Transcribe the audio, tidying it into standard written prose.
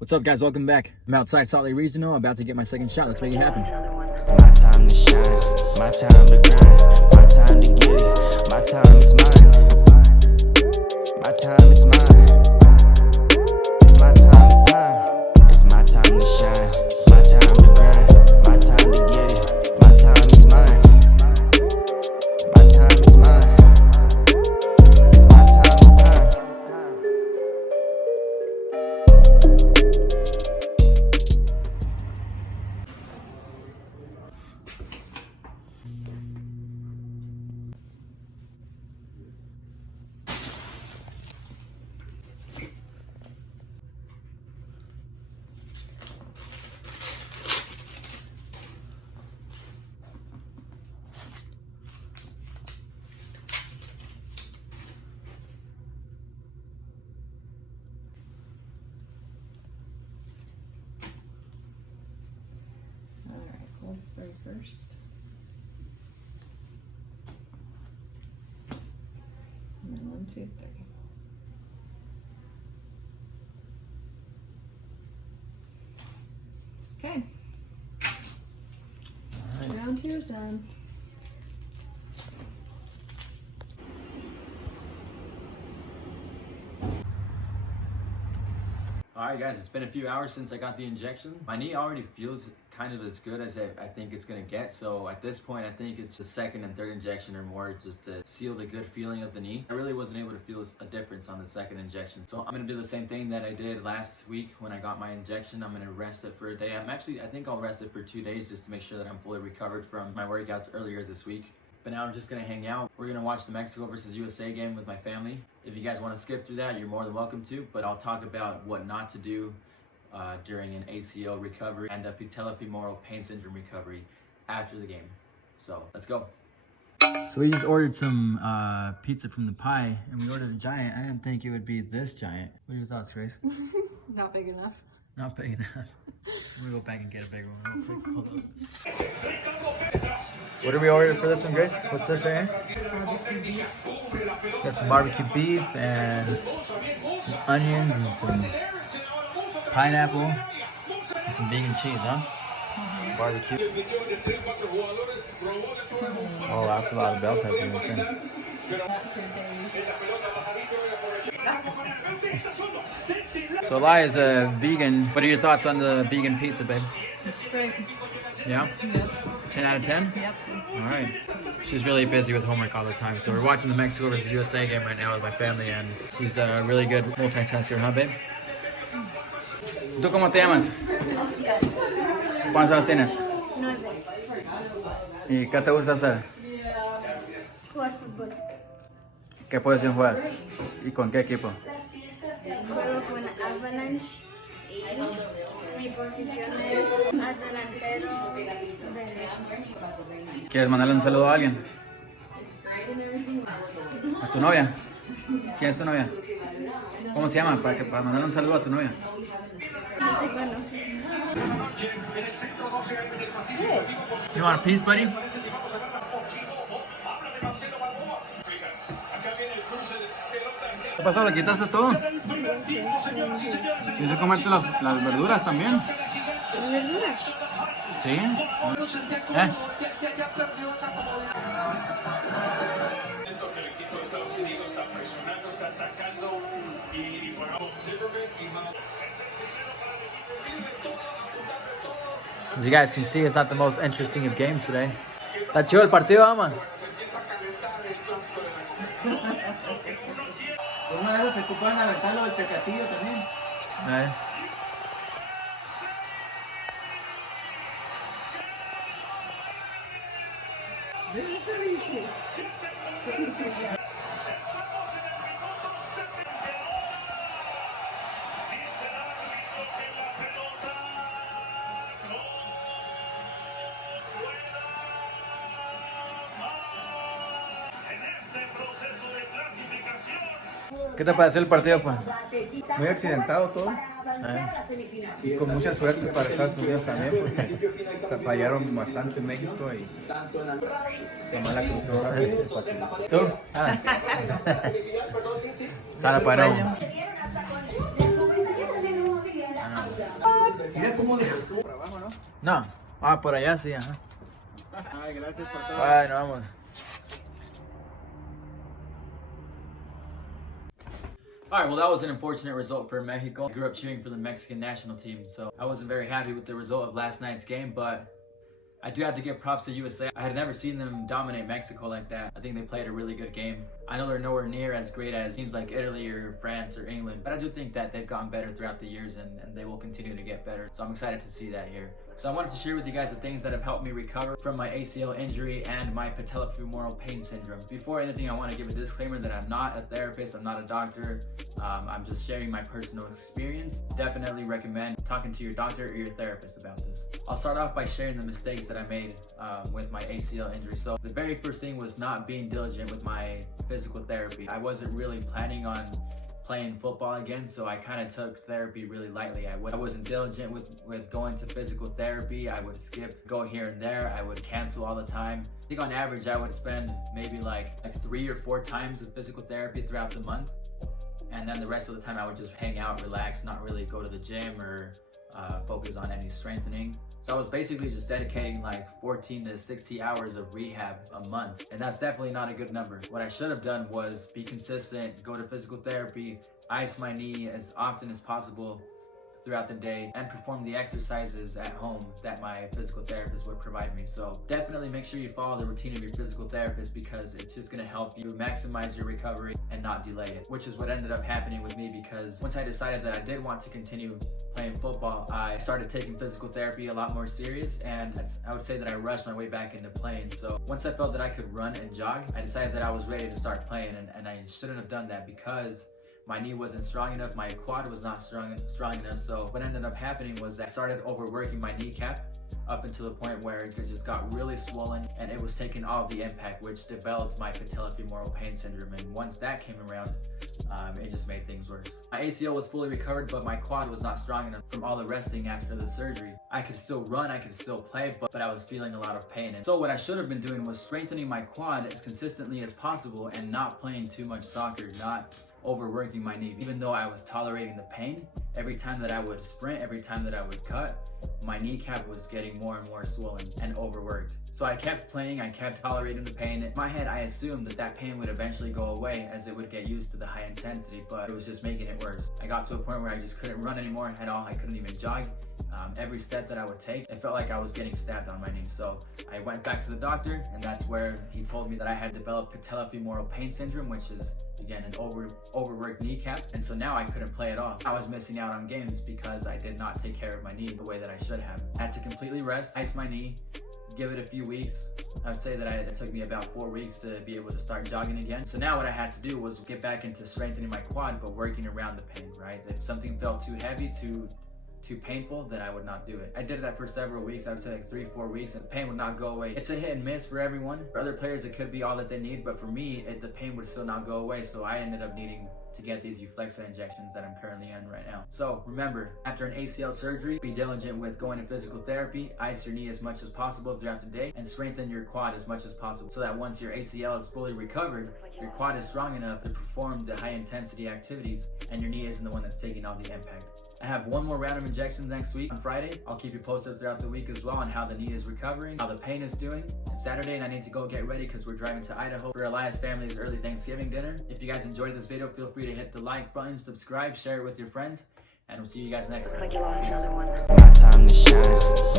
What's up, guys? Welcome back. I'm outside Salt Lake Regional, about to get my second shot. Let's make it happen. It's my time to shine, my time to grind, my time to get it, my time is mine. My time is mine. It's my time, it's time. It's my time to shine, my time to grind, my time to get it, my time is mine. My time is mine. It's my time, it's time. Cold spray first. And then 1, 2, 3. Okay. Round 2 is done. Alright guys, it's been a few hours since I got the injection. My knee already feels kind of as good as I think it's going to get, so at this point I think it's the second and third injection or more just to seal the good feeling of the knee. I really wasn't able to feel a difference on the second injection, so I'm going to do the same thing that I did last week when I got my injection. I'm going to rest it for a day. I think I'll rest it for 2 days just to make sure that I'm fully recovered from my workouts earlier this week. But now I'm just going to hang out. We're going to watch the Mexico versus USA game with my family. If you guys want to skip through that, you're more than welcome to. But I'll talk about what not to do during an ACL recovery and a Patellofemoral pain syndrome recovery after the game. So let's go. So we just ordered some pizza from the Pie, and we ordered a giant. I didn't think it would be this giant. What are your thoughts, Grace? Not big enough. Not big enough. I'm gonna go back and get a bigger one real quick. Hold up. What did we order for this one, Grace? What's this right here? Barbecue beef. Got some barbecue beef and some onions and some pineapple and some vegan cheese, huh? Barbecue. Oh, that's a lot of bell pepper right there. So Elia's a vegan. What are your thoughts on the vegan pizza, babe? It's great. Yeah? Yep. 10 out of 10? Yep. All right. She's really busy with homework all the time. So we're watching the Mexico versus USA game right now with my family, and she's a really good multitasker, huh, babe? ¿Tú cómo te llamas? Oscar, ¿Cuántos años tienes? 9. ¿Y qué te gusta hacer? Jugar fútbol. ¿Qué posición juegas? ¿Y con qué equipo? Juego con Avalanche y mi posición es delantero derecho. ¿Quieres mandarle un saludo a alguien? ¿A tu novia? ¿Quién es tu novia? ¿Cómo se llama? Para mandarle un saludo a tu novia. Bueno, You want a piece, buddy? ¿Qué pasó? ¿Le quitaste todo? ¿Quieres comerte las verduras también? ¿las verduras? ¿Sí? As you guys can see, it's not the most interesting of games today. ¿Está chido el partido, ama? Una de esas se ocupan aventarlo del tecatillo también. ¿Ves ese bicho? ¿Qué te pareció el partido, pa? Muy accidentado todo. Y con mucha suerte para Estados Unidos también, porque se fallaron bastante en México y la mala cruzó rápido y fácil. ¿Tú? Sana pa rin. Mira cómo dejó por abajo, ¿no? No. Ah, por allá sí, ajá. Ay, gracias por todo. Bueno, vamos. Alright, well that was an unfortunate result for Mexico. I grew up cheering for the Mexican national team, so I wasn't very happy with the result of last night's game, but I do have to give props to USA. I had never seen them dominate Mexico like that. I think they played a really good game. I know they're nowhere near as great as teams like Italy or France or England, but I do think that they've gotten better throughout the years and they will continue to get better. So I'm excited to see that here. So I wanted to share with you guys the things that have helped me recover from my ACL injury and my patellofemoral pain syndrome. Before anything, I want to give a disclaimer that I'm not a therapist, I'm not a doctor. I'm just sharing my personal experience. Definitely recommend talking to your doctor or your therapist about this. I'll start off by sharing the mistakes that I made with my ACL injury. So the very first thing was not being diligent with my physical therapy. I wasn't really planning on playing football again, so I kind of took therapy really lightly. I wasn't diligent with going to physical therapy. I would skip, go here and there. I would cancel all the time. I think on average I would spend maybe like 3 or 4 times with physical therapy throughout the month, and then the rest of the time I would just hang out, relax, not really go to the gym or focus on any strengthening. So I was basically just dedicating like 14 to 60 hours of rehab a month, and that's definitely not a good number. What I should have done was be consistent, go to physical therapy, ice my knee as often as possible throughout the day, and perform the exercises at home that my physical therapist would provide me. So definitely make sure you follow the routine of your physical therapist, because it's just going to help you maximize your recovery and not delay it, which is what ended up happening with me, because once I decided that I did want to continue playing football, I started taking physical therapy a lot more serious, and I would say that I rushed my way back into playing. So once I felt that I could run and jog, I decided that I was ready to start playing, and I shouldn't have done that because my knee wasn't strong enough, my quad was not strong enough. So what ended up happening was that I started overworking my kneecap up until the point where it just got really swollen, and it was taking all of the impact, which developed my patellofemoral pain syndrome. And once that came around, it just made things worse. My ACL was fully recovered, but my quad was not strong enough from all the resting after the surgery. I could still run, I could still play, but I was feeling a lot of pain. And so what I should have been doing was strengthening my quad as consistently as possible and not playing too much soccer, not overworking my knee. Even though I was tolerating the pain, every time that I would sprint, every time that I would cut, my kneecap was getting more and more swollen and overworked. So I kept playing, I kept tolerating the pain. In my head, I assumed that pain would eventually go away as it would get used to the high intensity, but it was just making it worse. I got to a point where I just couldn't run anymore at all. I couldn't even jog. Every step that I would take, it felt like I was getting stabbed on my knee. So I went back to the doctor, and that's where he told me that I had developed patellofemoral pain syndrome, which is, again, an overworked kneecap. And so now I couldn't play at all. I was missing out on games because I did not take care of my knee the way that I should have. I had to completely rest, ice my knee, give it a few weeks. I'd say that it took me about 4 weeks to be able to start jogging again. So now what I had to do was get back into strengthening my quad, but working around the pain, right? If something felt too heavy, too painful, then I would not do it. I did that for several weeks. I would say like 3-4 weeks, and the pain would not go away. It's a hit and miss for everyone. For other players, it could be all that they need, but for me, the pain would still not go away. So I ended up needing to get these Euflexxa injections that I'm currently in right now. So remember, after an ACL surgery, be diligent with going to physical therapy, ice your knee as much as possible throughout the day, and strengthen your quad as much as possible, so that once your ACL is fully recovered, your quad is strong enough to perform the high intensity activities, and your knee isn't the one that's taking all the impact. I have one more round of injections next week on Friday. I'll keep you posted throughout the week as well on how the knee is recovering, how the pain is doing. It's Saturday and I need to go get ready because we're driving to Idaho for Elias' family's early Thanksgiving dinner. If you guys enjoyed this video, feel free to hit the like button, subscribe, share it with your friends, and we'll see you guys next time. My time to shine.